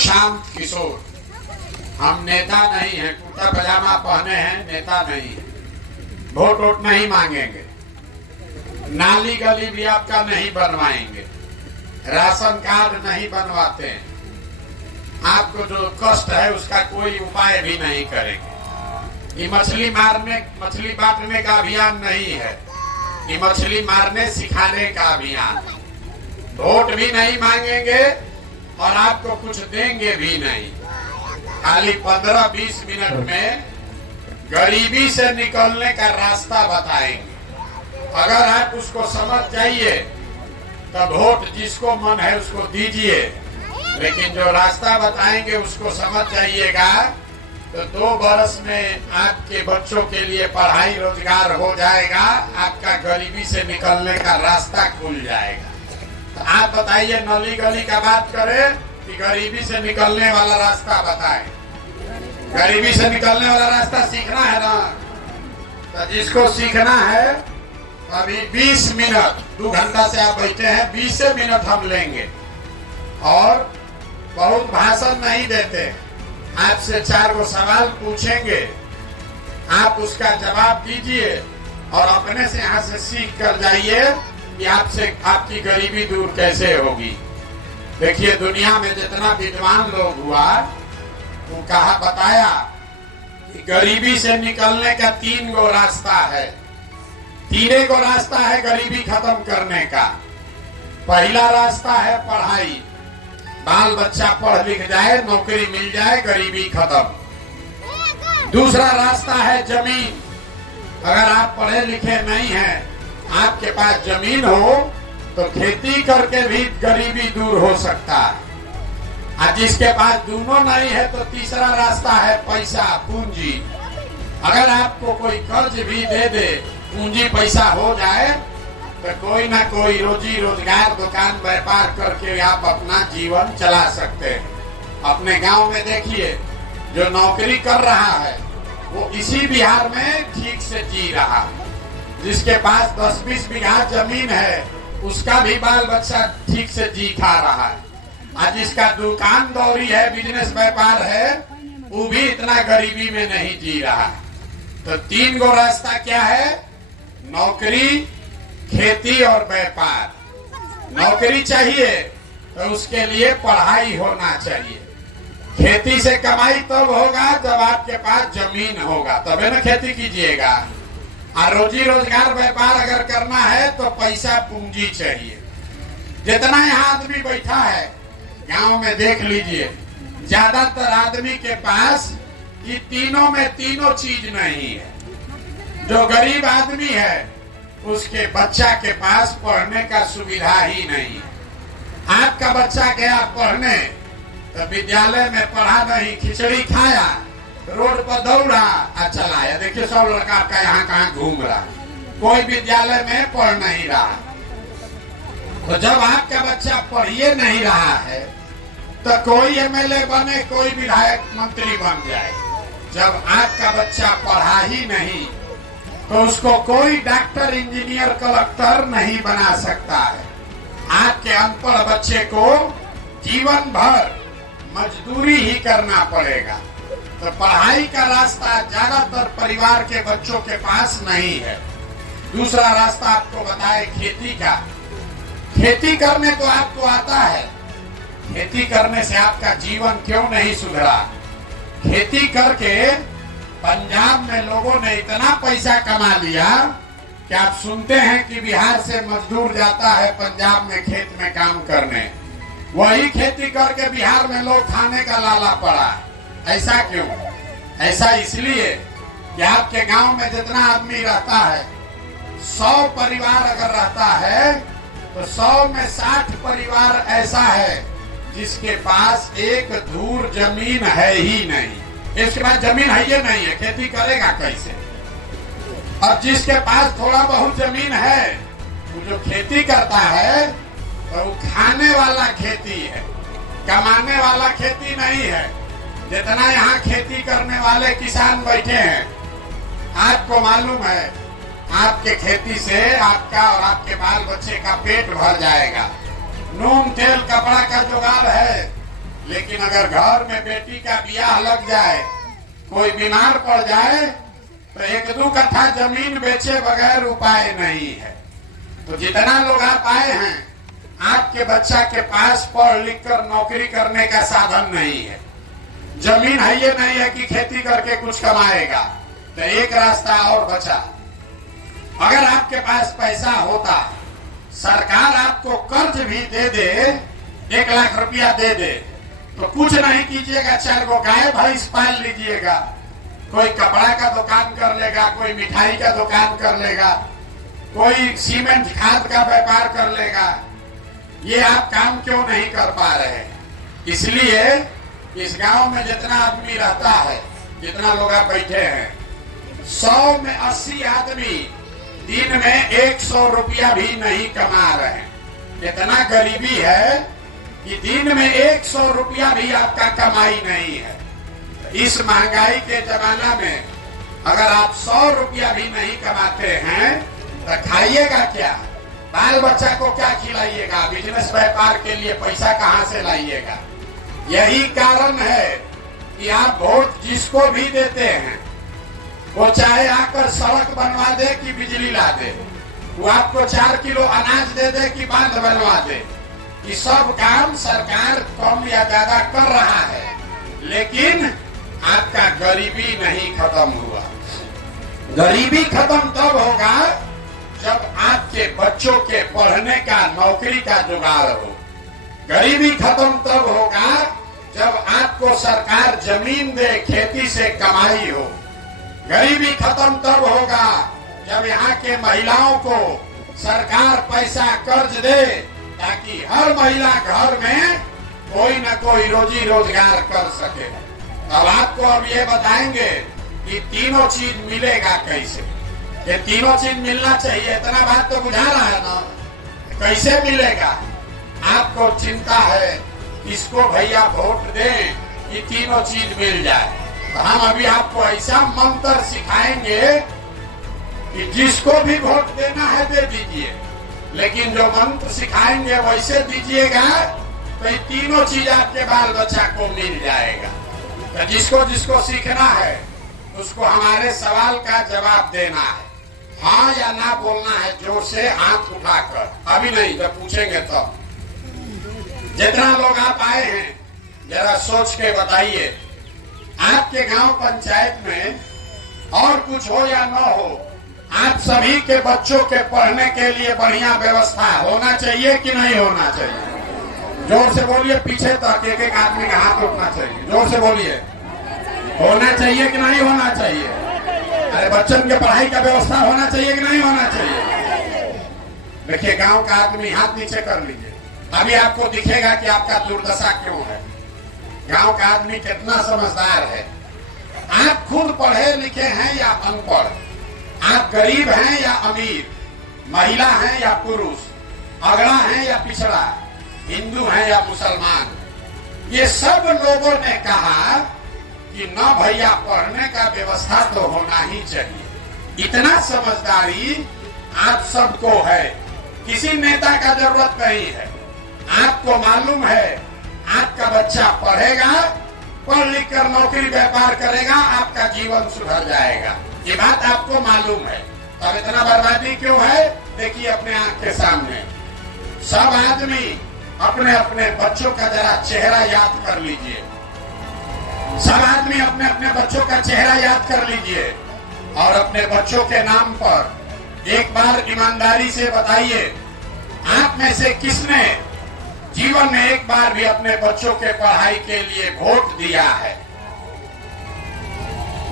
प्रशांत किशोर। हम नेता नहीं हैं, कुर्ता पजामा पहने हैं, नेता नहीं है। वोट वोट नहीं मांगेंगे, नाली गली भी आपका नहीं बनवाएंगे, राशन कार्ड नहीं बनवाते हैं, आपको जो कष्ट है उसका कोई उपाय भी नहीं करेंगे। ये मछली बांटने का अभियान नहीं है, ये मछली मारने सिखाने का अभियान। वोट भी नहीं मांगेंगे और आपको कुछ देंगे भी नहीं। खाली 15-20 मिनट में गरीबी से निकलने का रास्ता बताएंगे। अगर आप उसको समझ जाइए तो वोट जिसको मन है उसको दीजिए, लेकिन जो रास्ता बताएंगे उसको समझ जाइएगा तो 2 वर्ष में आपके बच्चों के लिए पढ़ाई रोजगार हो जाएगा, आपका गरीबी से निकलने का रास्ता खुल जाएगा। तो आप बताइए, नली गली का बात करें कि गरीबी से निकलने वाला रास्ता बताएं। गरीबी से निकलने वाला रास्ता सीखना है ना, तो जिसको सीखना है अभी 20 मिनट, 2 घंटा से आप बैठे हैं, 20 मिनट हम लेंगे और बहुत भाषण नहीं देते। आपसे 4 गो सवाल पूछेंगे, आप उसका जवाब दीजिए और अपने से यहाँ से सीख कर जाइए कि आपसे आपकी गरीबी दूर कैसे होगी। देखिए, दुनिया में जितना विद्वान लोग हुआ वो कहा बताया कि गरीबी से निकलने का 3 गो रास्ता है। 3 गो रास्ता है गरीबी खत्म करने का। पहला रास्ता है पढ़ाई, बाल बच्चा पढ़ लिख जाए, नौकरी मिल जाए, गरीबी खत्म। दूसरा रास्ता है जमीन। अगर आप पढ़े लिखे नहीं हैं, आपके पास जमीन हो तो खेती करके भी गरीबी दूर हो सकता है। और जिसके पास दोनों नहीं है तो तीसरा रास्ता है पैसा, पूंजी। अगर आपको कोई कर्ज भी दे दे, पूंजी पैसा हो जाए तो कोई ना कोई रोजी रोजगार, दुकान व्यापार करके आप अपना जीवन चला सकते हैं। अपने गांव में देखिए, जो नौकरी कर रहा है वो इसी बिहार में ठीक से जी रहा है। जिसके पास 10-20 बीघा जमीन है उसका भी बाल बच्चा ठीक से जी खा रहा है। आज जिसका दुकान दौरी है, बिजनेस व्यापार है, वो भी इतना गरीबी में नहीं जी रहा है। तो 3 गो रास्ता क्या है? नौकरी, खेती और व्यापार। नौकरी चाहिए तो उसके लिए पढ़ाई होना चाहिए। खेती से कमाई तब होगा जब आपके पास जमीन होगा, तबे ना खेती कीजिएगा। और रोजी रोजगार व्यापार अगर करना है तो पैसा, पूंजी चाहिए। जितना यहाँ आदमी बैठा है गांव में देख लीजिए, ज्यादातर आदमी के पास ये तीनों में तीनों चीज नहीं है। जो गरीब आदमी है उसके बच्चा के पास पढ़ने का सुविधा ही नहीं है। आपका बच्चा गया पढ़ने तो विद्यालय में पढ़ा नहीं, खिचड़ी खाया, रोड पर दौड़ा और चला आया। देखिए, सब लड़का आपका यहाँ कहाँ घूम रहा, कोई विद्यालय में पढ़ नहीं रहा। तो जब आपका बच्चा पढ़िए नहीं रहा है तो कोई एमएलए बने, कोई विधायक मंत्री बन जाए। जब आपका बच्चा पढ़ा ही नहीं तो उसको कोई डॉक्टर, इंजीनियर, कलेक्टर नहीं बना सकता है। आपके अनपढ़ बच्चे को जीवन भर मजदूरी ही करना पड़ेगा। तो पढ़ाई का रास्ता ज्यादातर परिवार के बच्चों के पास नहीं है। दूसरा रास्ता आपको बताए खेती का। खेती करने तो आपको आता है, खेती करने से आपका जीवन क्यों नहीं सुधरा? खेती करके पंजाब में लोगों ने इतना पैसा कमा लिया कि आप सुनते हैं कि बिहार से मजदूर जाता है पंजाब में खेत में काम करने। वही खेती करके बिहार में लोग खाने का लाला पड़ा। ऐसा क्यों? ऐसा इसलिए कि आपके गांव में जितना आदमी रहता है, 100 परिवार अगर रहता है तो 100 में 60 परिवार ऐसा है जिसके पास एक धूर जमीन है ही नहीं। इसके पास जमीन है ही नहीं है, खेती करेगा कैसे? अब जिसके पास थोड़ा बहुत जमीन है, वो जो खेती करता है तो वो खाने वाला खेती है, कमाने वाला खेती नहीं है। जितना यहाँ खेती करने वाले किसान बैठे हैं, आपको मालूम है आपके खेती से आपका और आपके बाल बच्चे का पेट भर जाएगा। नून, तेल, कपड़ा का जुगाड़ है, लेकिन अगर घर में बेटी का ब्याह लग जाए, कोई बीमार पड़ जाए, तो 1-2 कट्ठा जमीन बेचे बगैर उपाय नहीं है। तो जितना लोग आप आए हैं, आपके बच्चा के पास पढ़ लिख कर नौकरी करने का साधन नहीं है, जमीन है, ये नहीं है कि खेती करके कुछ कमाएगा, तो एक रास्ता और बचा। अगर आपके पास पैसा होता, सरकार आपको कर्ज भी दे दे, 1 लाख रुपया दे दे, तो कुछ नहीं कीजिएगा, 4 गो गाय भैंस पाल लीजिएगा, कोई कपड़ा का दुकान कर लेगा, कोई मिठाई का दुकान कर लेगा, कोई सीमेंट खाद का व्यापार कर लेगा। ये आप काम क्यों नहीं कर पा रहे? इसलिए इस गांव में जितना आदमी रहता है, जितना लोग आप बैठे हैं, 100 में 80 आदमी दिन में 100 रुपया भी नहीं कमा रहे हैं। इतना गरीबी है कि दिन में 100 रुपया भी आपका कमाई नहीं है। इस महंगाई के जमाना में अगर आप 100 रुपया भी नहीं कमाते हैं, तो खाइएगा क्या? बाल बच्चा को क्या खिलाइएगा? बिजनेस व्यापार के लिए पैसा कहां से लाइएगा? यही कारण है कि आप वोट जिसको भी देते हैं, वो चाहे आकर सड़क बनवा दे कि बिजली ला दे, वो आपको 4 किलो अनाज दे दे कि बांध बनवा दे, कि सब काम सरकार कम या ज्यादा कर रहा है, लेकिन आपका गरीबी नहीं खत्म हुआ। गरीबी खत्म तब होगा जब आपके बच्चों के पढ़ने का, नौकरी का जुगाड़ हो। गरीबी खत्म तब होगा जब आपको सरकार जमीन दे, खेती से कमाई हो। गरीबी खत्म तब होगा जब यहाँ के महिलाओं को सरकार पैसा कर्ज दे, ताकि हर महिला घर में कोई न कोई रोजी रोजगार कर सके। अब आपको अब ये बताएंगे कि तीनों चीज मिलेगा कैसे। ये तीनों चीज मिलना चाहिए, इतना बात तो बुझा रहा है ना? कैसे मिलेगा? आपको चिंता है किसको भैया वोट दें कि तीनों चीज मिल जाए। तो हम अभी आपको ऐसा मंत्र सिखाएंगे कि जिसको भी वोट देना है दे दीजिए, लेकिन जो मंत्र सिखाएंगे वैसे दीजिएगा, तो ये तीनों चीज आपके बाल बच्चा को मिल जाएगा। तो जिसको जिसको सीखना है उसको हमारे सवाल का जवाब देना है, हाँ या ना बोलना है, जोर से हाथ उठाकर। अभी नहीं, जब पूछेंगे तो। जितना लोग आप आए हैं, जरा सोच के बताइए, आपके गांव पंचायत में और कुछ हो या न हो, आप सभी के बच्चों के पढ़ने के लिए बढ़िया व्यवस्था होना चाहिए कि नहीं होना चाहिए? जोर से बोलिए, पीछे तक एक आदमी का हाथ उठना चाहिए। जोर से बोलिए, होना चाहिए कि नहीं होना चाहिए? अरे बच्चों के पढ़ाई का व्यवस्था होना चाहिए कि नहीं होना चाहिए? देखिए, गांव का आदमी हाथ नीचे कर लीजिए, अभी आपको दिखेगा कि आपका दुर्दशा क्यों है। गांव का आदमी कितना समझदार है। आप खुद पढ़े लिखे हैं या अनपढ़, आप गरीब हैं या अमीर, महिला हैं या पुरुष, अगड़ा हैं या पिछड़ा, हिंदू हैं या मुसलमान, ये सब लोगों ने कहा कि न भैया पढ़ने का व्यवस्था तो होना ही चाहिए। इतना समझदारी आप सबको है, किसी नेता का जरूरत नहीं है। आपको मालूम है आपका बच्चा पढ़ेगा, पढ़ लिख कर नौकरी व्यापार करेगा, आपका जीवन सुधर जाएगा, ये बात आपको मालूम है। अब इतना बर्बादी क्यों है? देखिए अपने आंख के सामने। सब आदमी अपने अपने बच्चों का जरा चेहरा याद कर लीजिए। सब आदमी अपने अपने बच्चों का चेहरा याद कर लीजिए और अपने बच्चों के नाम पर एक बार ईमानदारी से बताइए, आप में से किसने जीवन में एक बार भी अपने बच्चों के पढ़ाई के लिए वोट दिया है?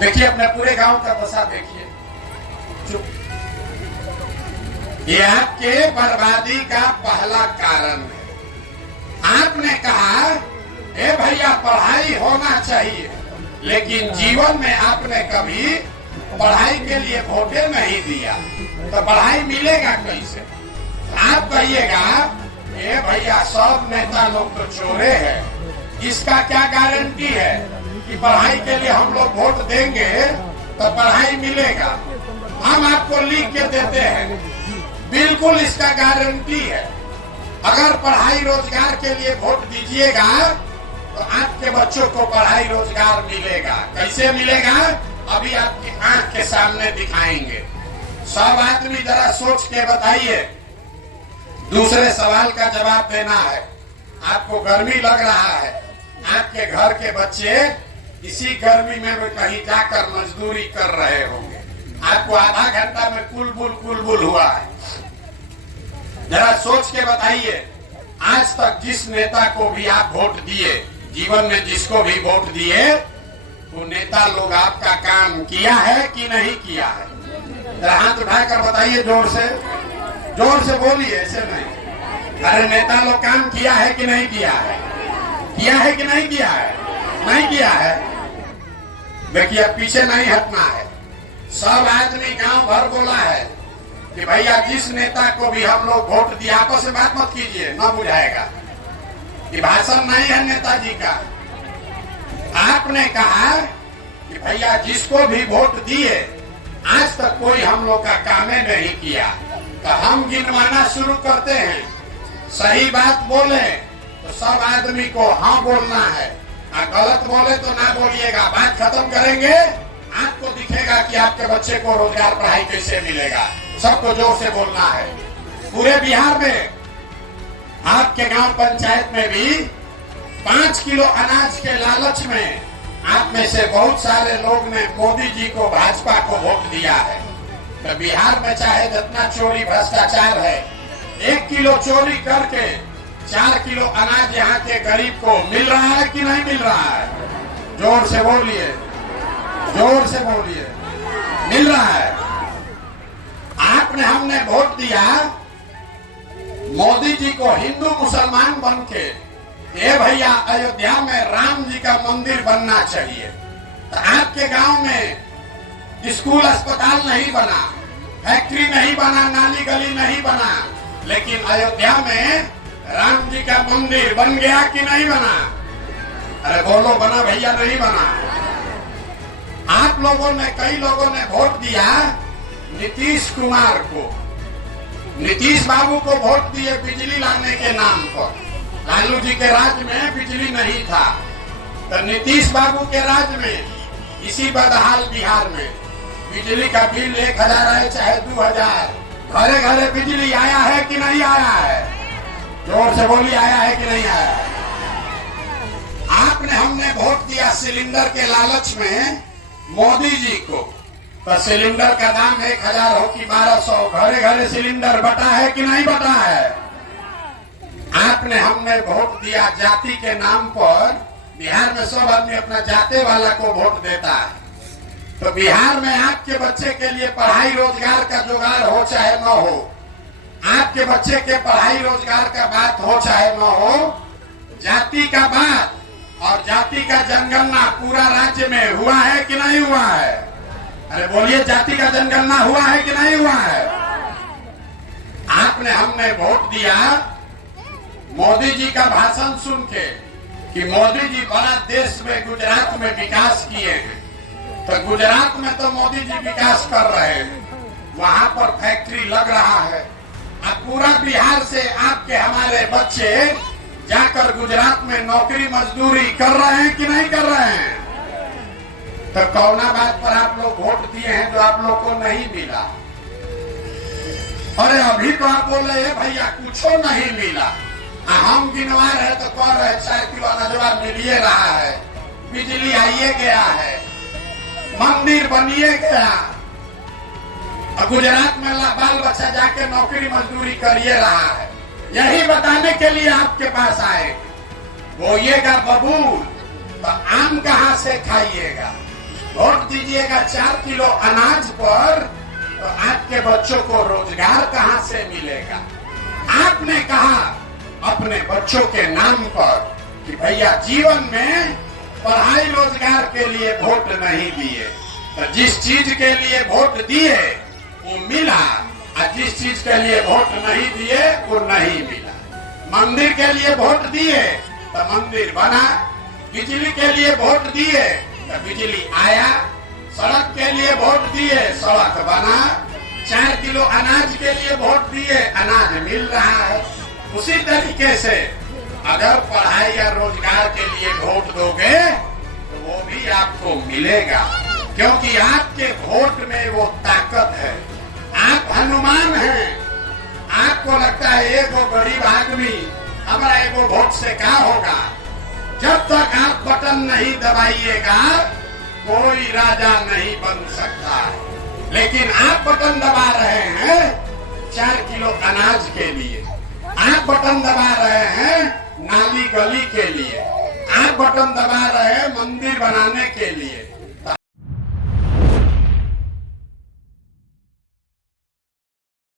देखिए अपने पूरे गांव का दशा देखिए। ये आपके बर्बादी का पहला कारण है। आपने कहा ए भैया पढ़ाई होना चाहिए, लेकिन जीवन में आपने कभी पढ़ाई के लिए वोटे नहीं दिया, तो पढ़ाई मिलेगा कैसे? आप कहिएगा ए भैया सब नेता लोग तो चोरे हैं, इसका क्या गारंटी है कि पढ़ाई के लिए हम लोग वोट देंगे तो पढ़ाई मिलेगा? हम आपको लिख के देते हैं, बिल्कुल इसका गारंटी है। अगर पढ़ाई रोजगार के लिए वोट दीजिएगा तो आपके बच्चों को पढ़ाई रोजगार मिलेगा। कैसे मिलेगा? अभी आपकी आंख के सामने दिखाएंगे। सब आदमी जरा सोच के बताइए। दूसरे सवाल का जवाब देना है। आपको गर्मी लग रहा है, आपके घर के बच्चे इसी गर्मी में भी कहीं जाकर मजदूरी कर रहे होंगे। आपको आधा घंटा में कुलबुल हुआ है। जरा सोच के बताइए, आज तक जिस नेता को भी आप वोट दिए, जीवन में जिसको भी वोट दिए, वो नेता लोग आपका काम किया है कि नहीं किया है? जरा हाथ उठाकर बताइए, जोर से बोलिए, ऐसे नहीं। अरे नेता लोग काम किया है कि नहीं किया है? किया है कि नहीं किया है? नहीं किया है। देखिए, पीछे नहीं हटना है। सब आदमी गांव भर बोला है कि भैया जिस नेता को भी हम लोग वोट दिया, आपस में बात मत कीजिए, न बुझाएगा। ये भाषण नहीं है नेताजी का। आपने कहा कि भैया जिसको भी वोट दिए, आज तक कोई हम लोग का काम नहीं किया, तो हम गिनवाना शुरू करते हैं। सही बात बोले तो सब आदमी को हाँ बोलना है, गलत बोले तो ना बोलिएगा। बात खत्म करेंगे, आपको दिखेगा कि आपके बच्चे को रोजगार पढ़ाई कैसे मिलेगा। सबको जोर से बोलना है। पूरे बिहार में आपके गांव पंचायत में भी 5 किलो अनाज के लालच में आप में से बहुत सारे लोग ने मोदी जी को, भाजपा को वोट दिया है। तो बिहार में चाहे जितना चोरी भ्रष्टाचार है, 1 किलो चोरी करके 4 किलो अनाज यहाँ के गरीब को मिल रहा है कि नहीं मिल रहा है? जोर से बोलिए, जोर से बोलिए। मिल रहा है। हमने वोट दिया मोदी जी को हिंदू मुसलमान बन के, ये भैया अयोध्या में राम जी का मंदिर बनना चाहिए। तो आपके गांव में स्कूल अस्पताल नहीं बना, फैक्ट्री नहीं बना, नाली गली नहीं बना, लेकिन अयोध्या में राम जी का मंदिर बन गया कि नहीं बना? अरे बोलो, बना भैया नहीं बना? आप लोगों ने, कई लोगों ने वोट दिया नीतीश कुमार को। नीतीश बाबू को वोट दिए बिजली लाने के नाम पर। लालू जी के राज में बिजली नहीं था, तो नीतीश बाबू के राज में इसी बदहाल बिहार में बिजली का बिल 1000 है चाहे 2000, घरे घरे बिजली आया है कि नहीं आया है? जोर से बोलिए, आया है कि नहीं आया है? आपने, हमने वोट दिया सिलेंडर के लालच में मोदी जी को, तो सिलेंडर का दाम 1000 हो कि 1200, घरे घरे सिलेंडर बटा है कि नहीं बटा है? आपने, हमने वोट दिया जाति के नाम पर। बिहार में सब आदमी अपना जाते वाला को वोट देता है, तो बिहार में आपके बच्चे के लिए पढ़ाई रोजगार का जुगाड़ हो चाहे न हो, आपके बच्चे के पढ़ाई रोजगार का बात हो चाहे न हो, जाति का बात और जाति का जनगणना पूरा राज्य में हुआ है कि नहीं हुआ है? अरे बोलिए, जाति का जनगणना हुआ है कि नहीं हुआ है? आपने, हमने वोट दिया मोदी जी का भाषण सुन के कि मोदी जी बड़ा देश में, गुजरात में विकास किए हैं। तो गुजरात में तो मोदी जी विकास कर रहे हैं, वहां पर फैक्ट्री लग रहा है। अब पूरा बिहार से आपके, हमारे बच्चे जाकर गुजरात में नौकरी मजदूरी कर रहे हैं कि नहीं कर रहे हैं? तो कौना बात पर आप लोग वोट दिए हैं जो आप लोग को नहीं मिला? अरे अभी तो आप बोल रहे हैं भैया कुछो नहीं मिला, हम गिनवा रहे तो कह रहे 4 किलो अनाजवा मिलिए रहा है, बिजली आइए गया है, मंदिर बनिए गया, और गुजरात में बाल बच्चा जाके नौकरी मजदूरी करिए रहा है। यही बताने के लिए आपके पास आए। बोइएगा बबूल तो आम कहाँ से खाइएगा? वोट दीजिएगा 4 किलो अनाज पर, तो आपके बच्चों को रोजगार कहाँ से मिलेगा? आपने कहा अपने बच्चों के नाम पर कि भैया जीवन में पढ़ाई रोजगार के लिए वोट नहीं दिए, तो जिस चीज के लिए वोट दिए वो मिला, और जिस चीज के लिए वोट नहीं दिए वो नहीं मिला। मंदिर के लिए वोट दिए तो मंदिर बना, बिजली के लिए वोट दिए तो बिजली आया, सड़क के लिए वोट दिए सड़क बना, 4 किलो अनाज के लिए वोट दिए अनाज मिल रहा है। उसी तरीके से अगर पढ़ाई या रोजगार के लिए वोट दोगे तो वो भी आपको मिलेगा, क्योंकि आपके वोट में वो ताकत है। आप हनुमान हैं। आपको लगता है एगो गरीब आदमी हमारा एगो वोट से क्या होगा? जब तक आप बटन नहीं दबाइएगा कोई राजा नहीं बन सकता। लेकिन आप बटन दबा रहे हैं 4 किलो अनाज के लिए, आप बटन दबा रहे हैं नाली गली के लिए, आप बटन दबा रहे हैं मंदिर बनाने के लिए,